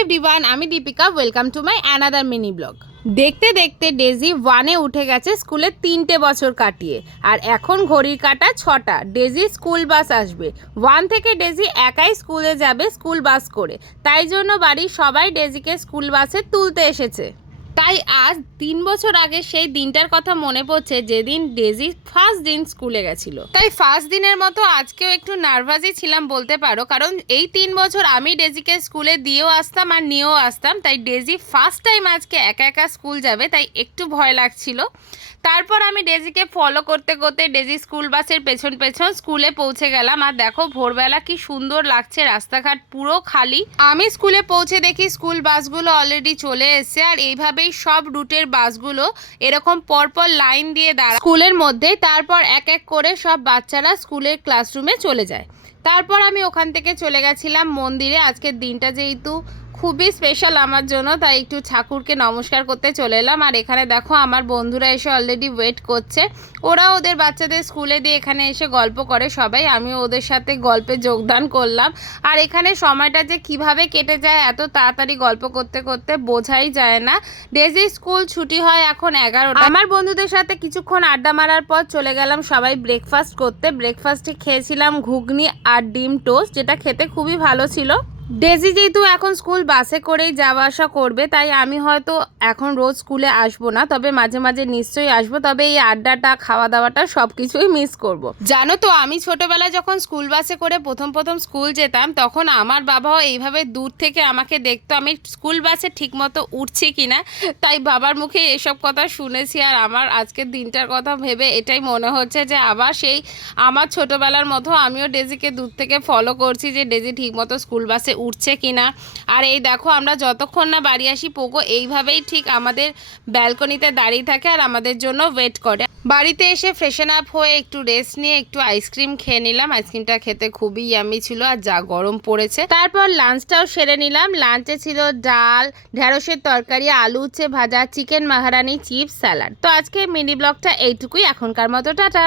Everyone, আমি Dipika. Welcome to my another mini blog. দেখতে দেখতে ডেজি 1-এ উঠে গেছে স্কুলে 3টে বছর কাটিয়ে, আর এখন ঘড়ির কাঁটা 6টা। ডেজি স্কুল বাস আসবে। 1 থেকে ডেজি একাই স্কুলে যাবে স্কুল বাস করে, তাই জন্য বাড়ির সবাই ডেজিকে স্কুল বাসে তুলতে এসেছে। তাই আজ 3 বছর আগে সেই দিনটার কথা মনে পড়ছে যেদিন ডেজি ফার্স্ট দিন স্কুলে গেছিল। তাই ফার্স্ট দিনের মতো আজকেও একটু নার্ভাসই ছিলাম বলতে পারো, কারণ এই 3 বছর আমি ডেজিকে স্কুলে দিয়েও আসতাম আর নিয়েও আসতাম। তাই ডেজি ফার্স্ট টাইম আজকে একা একা স্কুল যাবে, তাই একটু ভয় লাগছিল। তারপর আমি ডেজিকে ফলো করতে করতে ডেজি স্কুল বাসের পেছন পেছন স্কুলে পৌঁছে গেলাম। আর দেখো ভোরবেলা কি সুন্দর লাগছে, রাস্তাঘাট পুরো খালি। আমি স্কুলে পৌঁছে দেখি স্কুল বাসগুলো অলরেডি চলে এসছে, আর এইভাবেই সব রুটের বাসগুলো এরকম পরপর লাইন দিয়ে দাঁড়ায় স্কুলের মধ্যে। তারপর এক এক করে সব বাচ্চারা স্কুলের ক্লাসরুমে চলে যায়। তারপর আমি ওখান থেকে চলে গেছিলাম মন্দিরে। আজকের দিনটা যেহেতু খুবই স্পেশাল আমার জন্য, তাই একটু ঠাকুরকে নমস্কার করতে চলে এলাম। আর এখানে দেখো আমার বন্ধুরা এসে অলরেডি ওয়েট করছে। ওরা ওদের বাচ্চাদের স্কুলে দিয়ে এখানে এসে গল্প করে সবাই, আমিও ওদের সাথে গল্পে যোগদান করলাম। আর এখানে সময়টা যে কিভাবে কেটে যায় এত তাড়াতাড়ি গল্প করতে করতে বোঝাই যায় না। ডেজি স্কুল ছুটি হয় এখন 11টা। আমার বন্ধুদের সাথে কিছুক্ষণ আড্ডা মারার পর চলে গেলাম সবাই ব্রেকফাস্ট করতে। ব্রেকফাস্টে খেয়েছিলাম ঘুগনি আর ডিম টোস্ট, যেটা খেতে খুবই ভালো ছিল। ডেজি যেহেতু এখন স্কুল বাসে করেই যাওয়া আসা করবে, তাই আমি হয়তো এখন রোজ স্কুলে আসবো না, তবে মাঝে মাঝে নিশ্চয়ই আসবো। তবে এই আড্ডাটা, খাওয়া দাওয়াটা সব কিছুই মিস করব। জানো তো, আমি ছোটোবেলায় যখন স্কুল বাসে করে প্রথম স্কুল যেতাম, তখন আমার বাবাও এইভাবে দূর থেকে আমাকে দেখতো আমি স্কুল বাসে ঠিকমতো উঠছি কিনা। তাই বাবার মুখে এসব কথা শুনেছি, আর আমার আজকের দিনটার কথা ভেবে এটাই মনে হচ্ছে যে আবার সেই আমার ছোটোবেলার মতো আমিও ডেজিকে দূর থেকে ফলো করছি যে ডেজি ঠিকমতো স্কুল বাসে উঠছে কিনা। আর এই দেখো আমরা যতক্ষণ না বাড়ি আসি পোগো এইভাবেই ঠিক আমাদের ব্যালকনিতে দাঁড়িয়ে থাকে আর আমাদের জন্য ওয়েট করে। বাড়িতে এসে ফ্রেশন আপ হয়ে একটু রেস্ট নিয়ে একটু আইসক্রিম খেয়ে নিলাম। আইসক্রিমটা খেতে খুবই ইয়ামি ছিল, আর যা গরম পড়েছে। তারপর লাঞ্চটাও সেরে নিলাম। লাঞ্চে ছিল ডাল, ঢেঁড়সের তরকারি, আলু উচ্ছে ভাজা, চিকেন মাহারানি, চিপস, স্যালাড। তো আজকে মিনি ব্লগটা এইটুকুই। এখনকার মতো টাটা।